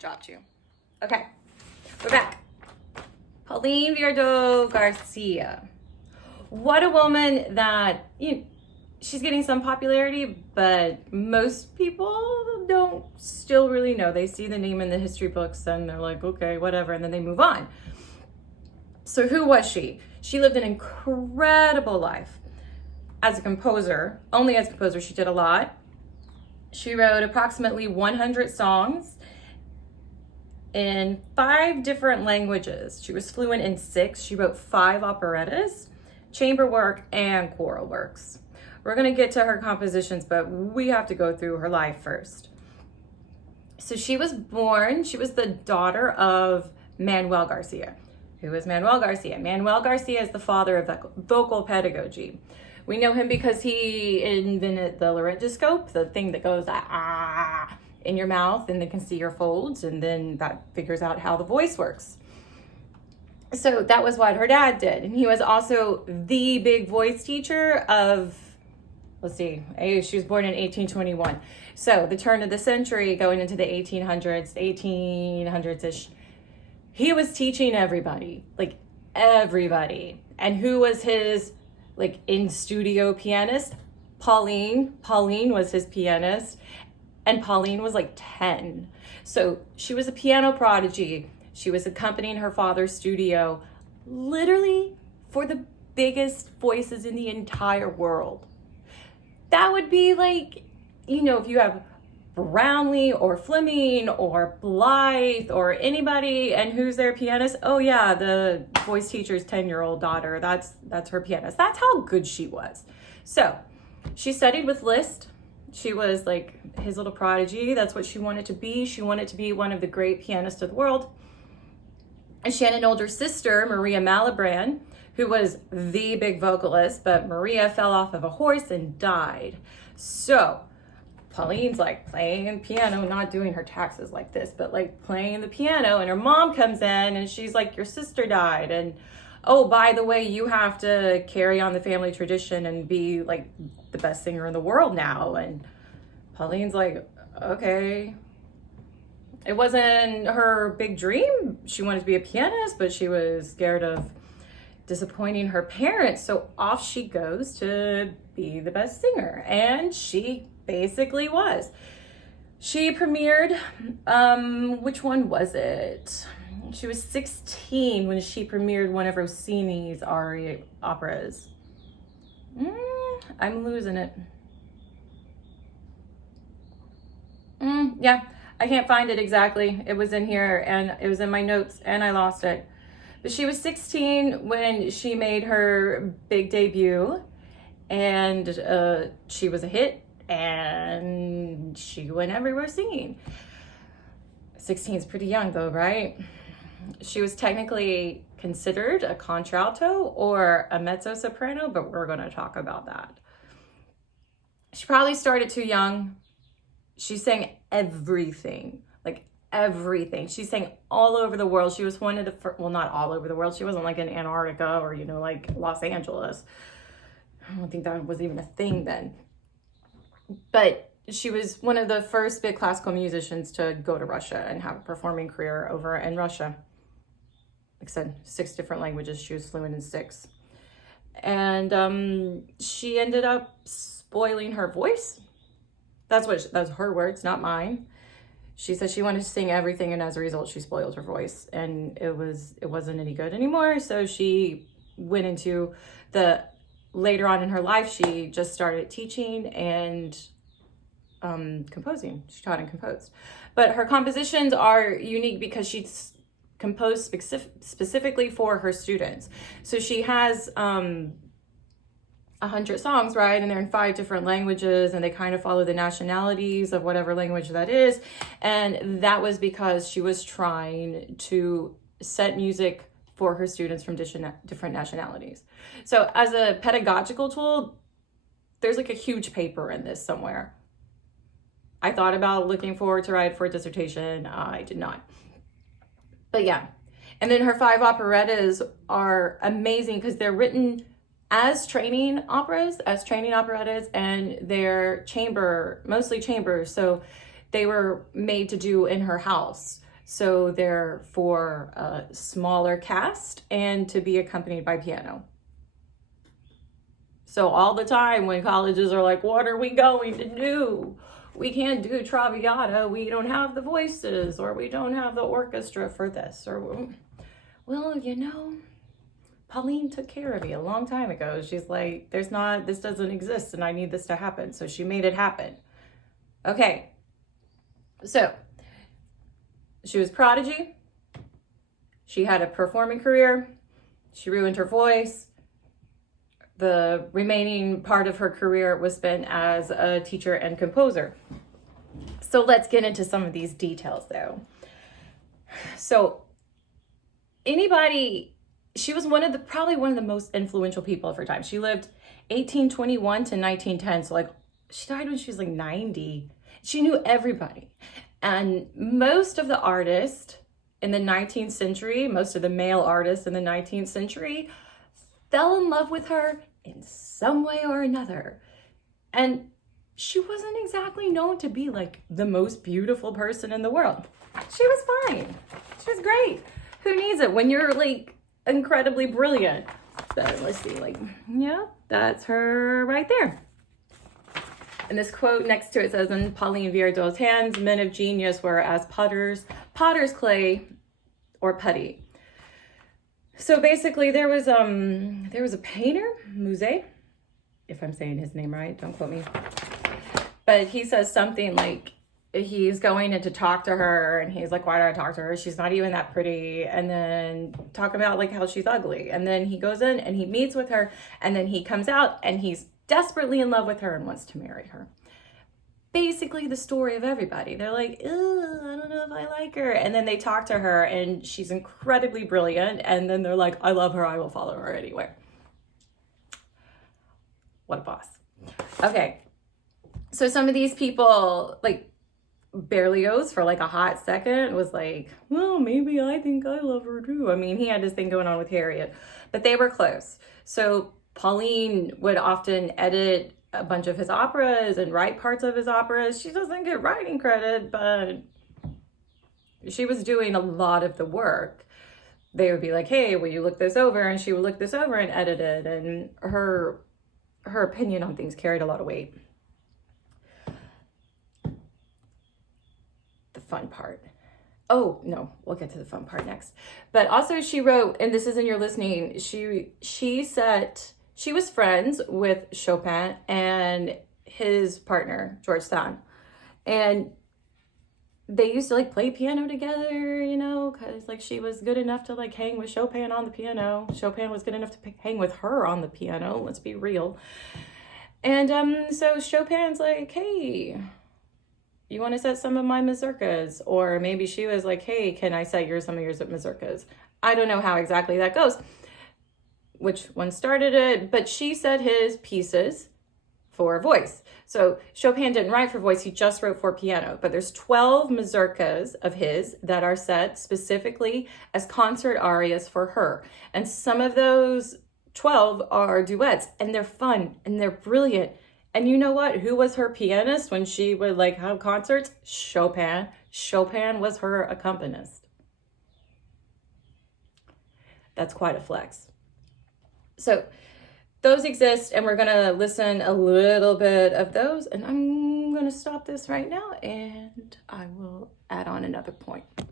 dropped you. Okay, we're back. Pauline Viardot Garcia. What a woman that, she's getting some popularity, but most people don't still really know. They see the name in the history books and they're like, okay, whatever, and then they move on. So who was she? She lived an incredible life as a composer. Only as a composer, she did a lot. She wrote approximately 100 songs in 5 different languages. She was fluent in 6. She wrote 5 operettas, chamber work, and choral works. We're gonna get to her compositions, but we have to go through her life first. So she was the daughter of Manuel Garcia. Who is Manuel Garcia? Manuel Garcia is the father of vocal pedagogy. We know him because he invented the laryngoscope, the thing that goes in your mouth and they can see your folds, and then that figures out how the voice works. So that was what her dad did. And he was also the big voice teacher of, she was born in 1821. So the turn of the century going into the 1800s-ish, he was teaching everybody. And who was his in-studio pianist? Pauline. Pauline was his pianist. And Pauline was 10. So she was a piano prodigy. She was accompanying her father's studio literally for the biggest voices in the entire world. That would be if you have Brownlee or Fleming or Blythe or anybody, and who's their pianist? Oh yeah, the voice teacher's 10-year-old daughter. That's her pianist. That's how good she was. So she studied with Liszt. She was his little prodigy. That's what she wanted to be. She wanted to be one of the great pianists of the world. And she had an older sister, Maria Malibran, who was the big vocalist, but Maria fell off of a horse and died. So Pauline's playing piano, not doing her taxes like this, but playing the piano, and her mom comes in and she's like, your sister died, and oh, by the way, you have to carry on the family tradition and be the best singer in the world now. And Pauline's like, okay. It wasn't her big dream. She wanted to be a pianist, but she was scared of disappointing her parents. So off she goes to be the best singer. And she basically was. She premiered, which one was it? She was 16 when she premiered one of Rossini's operas. I'm losing it. Yeah, I can't find it exactly. It was in here and it was in my notes and I lost it. But she was 16 when she made her big debut, and she was a hit and she went everywhere singing. 16 is pretty young though, right? She was technically considered a contralto or a mezzo-soprano, but we're going to talk about that. She probably started too young. She sang everything, everything. She sang all over the world. She was one of the first, well, not all over the world. She wasn't in Antarctica or, Los Angeles. I don't think that was even a thing then. But she was one of the first big classical musicians to go to Russia and have a performing career over in Russia. Like I said, 6 different languages. She was fluent in 6. And she ended up spoiling her voice. That's her words, not mine. She said she wanted to sing everything, and as a result, she spoiled her voice, and it wasn't any good anymore. So she went into later on in her life, she just started teaching and composing. She taught and composed. But her compositions are unique because she's composed specifically for her students. So she has 100 songs, right? And they're in 5 different languages, and they kind of follow the nationalities of whatever language that is. And that was because she was trying to set music for her students from different nationalities. So as a pedagogical tool, there's a huge paper in this somewhere. I thought about looking forward to write for a dissertation. I did not. But yeah. And then her 5 operettas are amazing because they're written as training operettas, and they're mostly chambers. So they were made to do in her house. So they're for a smaller cast and to be accompanied by piano. So all the time when colleges are like, what are we going to do? We can't do Traviata. We don't have the voices, or we don't have the orchestra for this. Or, well, you know, Pauline took care of you a long time ago. She's like, this doesn't exist and I need this to happen. So she made it happen. Okay. So she was prodigy. She had a performing career. She ruined her voice. The remaining part of her career was spent as a teacher and composer. So let's get into some of these details though. So she was probably one of the most influential people of her time. She lived 1821 to 1910. So like she died when she was like 90. She knew everybody. And most of the artists in the 19th century, most of the male artists in the 19th century fell in love with her in some way or another. And she wasn't exactly known to be like the most beautiful person in the world. She was fine. She was great. Who needs it when you're like incredibly brilliant? So let's see, like, yeah, that's her right there. And this quote next to it says, in Pauline Viardot's hands, men of genius were as potter's clay or putty. So basically there was a painter, Musée, if I'm saying his name right, don't quote me. But he says something like, he's going in to talk to her and he's like, why do I talk to her? She's not even that pretty. And then talk about like how she's ugly. And then he goes in and he meets with her and then he comes out and he's desperately in love with her and wants to marry her. Basically the story of everybody. They're like, I don't know if I like her. And then they talk to her and she's incredibly brilliant. And then they're like, I love her. I will follow her anywhere. What a boss. Okay. So some of these people, like Berlioz for like a hot second was like, well, maybe I think I love her too. I mean, he had this thing going on with Harriet, but they were close. So Pauline would often edit a bunch of his operas and write parts of his operas. She doesn't get writing credit, but she was doing a lot of the work. They would be like, hey, will you look this over? And she would look this over and edit it. And her opinion on things carried a lot of weight. The fun part. Oh, no, we'll get to the fun part next. But also she wrote, and this is in your listening, she said she was friends with Chopin and his partner, George Sand. And they used to like play piano together, you know, because like she was good enough to like hang with Chopin on the piano. Chopin was good enough to hang with her on the piano, let's be real. And so Chopin's like, hey, you want to set some of my mazurkas? Or maybe she was like, hey, can I set some of yours mazurkas? I don't know how exactly that goes, which one started it, but she set his pieces for voice. So Chopin didn't write for voice, he just wrote for piano. But there's 12 mazurkas of his that are set specifically as concert arias for her. And some of those 12 are duets, and they're fun and they're brilliant. And you know what? Who was her pianist when she would like have concerts? Chopin. Chopin was her accompanist. That's quite a flex. So those exist, and we're going to listen a little bit of those. And I'm going to stop this right now, and I will add on another point.